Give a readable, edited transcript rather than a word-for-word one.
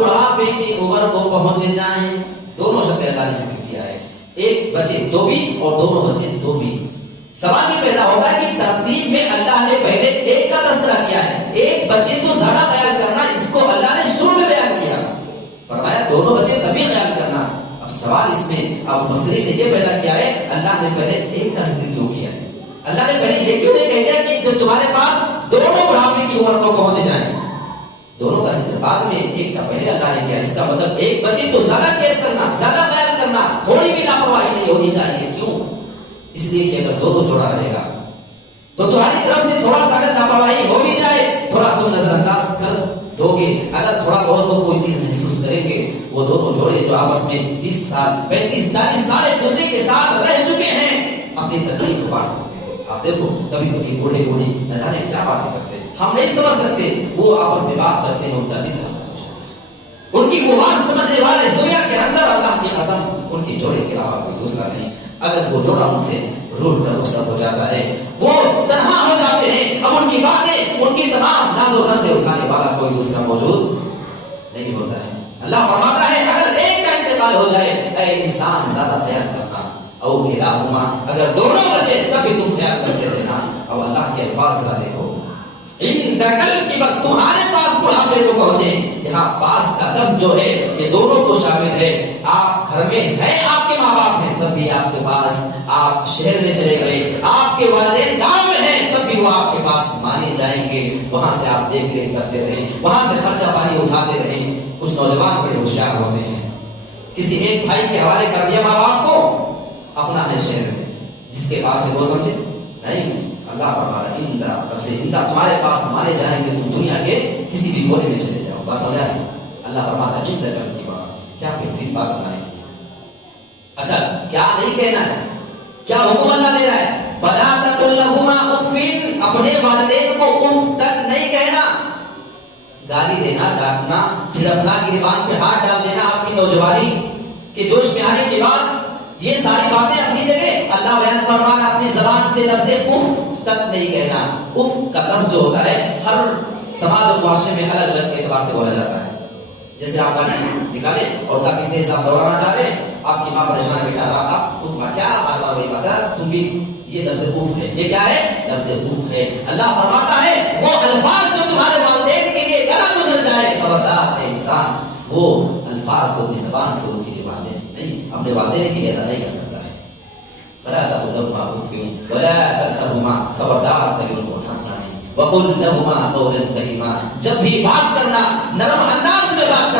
بڑھاپے کی عمر کو پہنچ جائیں. دونوں شرطیں اللہ نے ذکر کیا ہے. ایک بچے تو بھی اور دونوں بچے تو بھی. سوال یہ پیدا ہوتا ہے کہ ترتیب میں اللہ نے پہلے ایک کا تذکرہ کیا ہے. ایک بچے تو زیادہ خیال کرنا اس کو اللہ نے شروع میں بیان کیا, فرمایا دونوں بچے تبھی خیال کرنا. اب سوال اس میں اب مفسرین نے یہ پیدا کیا ہے اللہ نے پہلے ایک کا ذکر کیوں کیا ہے. اللہ نے پہلے یہ کیوں نہیں کہہ دیا کہ جب تمہارے پاس دونوں بڑھاپے کی عمر کو پہنچ جائیں. دونوں کا ذکر بعد میں ایک کا پہلے اللہ نے کیا. اس کا مطلب ایک بچے تو زیادہ کیئر کرنا, زیادہ خیال کرنا, تھوڑی بھی لاپرواہی نہیں ہونی چاہیے. کیوں؟ اس لیے کہ اگر دونوں جوڑا رہے گا تو تمہاری طرف سے تھوڑا سا اگر لاپرواہی ہو بھی جائے تھوڑا تم نظر انداز کر دو گے. اگر تھوڑا بہت وہ کوئی چیز محسوس کریں گے. وہ دونوں جوڑے جو آپس میں 30 سال 35 40 سال ایک دوسرے کے ساتھ رہ چکے ہیں اپنی تکلیف کو بانٹ سکتے ہیں. آپ دیکھو کبھی کبھی بوڑھے بوڑھی نہ جانے کیا باتیں کرتے ہیں, ہم نہیں سمجھ سکتے. وہ آپس میں بات کرتے ہیں, ان کا دل ان کی وہ بات سمجھنے والے اس دنیا کے اندر اللہ کی قسم ان کی جوڑے کے علاوہ کوئی دوسرا نہیں. اگر وہ جوڑا ان سے روٹ کر رخصت ہو جاتا ہے, وہ تنہا ہو جاتے ہیں, اب ان کی باتیں ان کی تمام ناز و نخرے اٹھانے والا کوئی دوسرا موجود نہیں ہوتا ہے. اللہ فرماتا ہے اگر ایک کا انتقال ہو جائے اے انسان زیادہ خیال کرنا. او کلاہما, اگر دونوں بچے تبھی تم خیال کرتے رہنا. اب اللہ کے الفاظ ذرا دیکھو, اندکل کی وقت تمہارے پاس بڑھاپے کو پہنچے. یہاں پاس کا لفظ جو ہے یہ دونوں کو شامل ہے. آپ گھر میں ہیں, آپ کے ماں باپ ہیں, تب بھی آپ کے پاس, آپ شہر میں چلے گئے, آپ کے والدین گاؤں میں ہیں, تب بھی وہ آپ کے پاس مانے جائیں گے. وہاں سے آپ دیکھ ریکھ کرتے رہیں, وہاں سے خرچہ پانی اٹھاتے رہیں. کچھ نوجوان بڑے ہوشیار ہوتے ہیں, کسی ایک بھائی کے حوالے کر دیا ماں باپ کو, اپنا ہے شہر میں, جس کے پاس ہے وہ سمجھے نہیں. اللہ فرماتا ہے اندا, رب سے اندا تمہارے پاس مانے جائیں گے, تم دنیا کے کسی بھی کونے میں چلے جاؤ. بات سمجھا ہے. اللہ فرماتا ہے اندا کی بات, کیا بہترین بات بتائیں. اچھا کیا نہیں کہنا ہے, کیا حکم اللہ دے رہا ہے, فلا تقل لهما اف, اپنے والدین کو اف تک نہیں کہنا. گالی دینا, ڈانٹنا, جھڑکنا, گریبان پہ ہاتھ ڈال دینا آپ کی نوجوانی کے جوش میں آنے کے بعد, یہ ساری باتیں اپنی جگہ. اللہ بیان فرمانا اپنی زبان سے لفظ اف تک نہیں کہنا. اف کا لفظ جو ہوتا ہے ہر سماج اور معاشرے میں الگ الگ اعتبار سے بولا جاتا ہے. جیسے آپ گاڑی نکالے اور کافی تیز آپ دوڑانا چاہ رہے ہیں, آپ کی ماں پریشان ہے, بیٹا آپ اف کیا بار بار وہی بات ہے, تم بھی یہ لفظ اف ہے. یہ کیا ہے, لفظ اف ہے. اللہ فرماتا ہے وہ الفاظ جو تمہارے والدین کے لیے گلا گزر جائے, خبردار ہے انسان وہ الفاظ کو اپنی زبان سے ان کے لیے باندھے نہیں, اپنے والدین کے لیے ادا نہیں کر سکتا ہے. فلا تقل لهما اف ولا تنهرهما, خبردار کبھی ان کو ڈانٹنا نہیں. وقل لهما قولا کریما, جب بھی بات کرنا نرم انداز میں بات کرنا.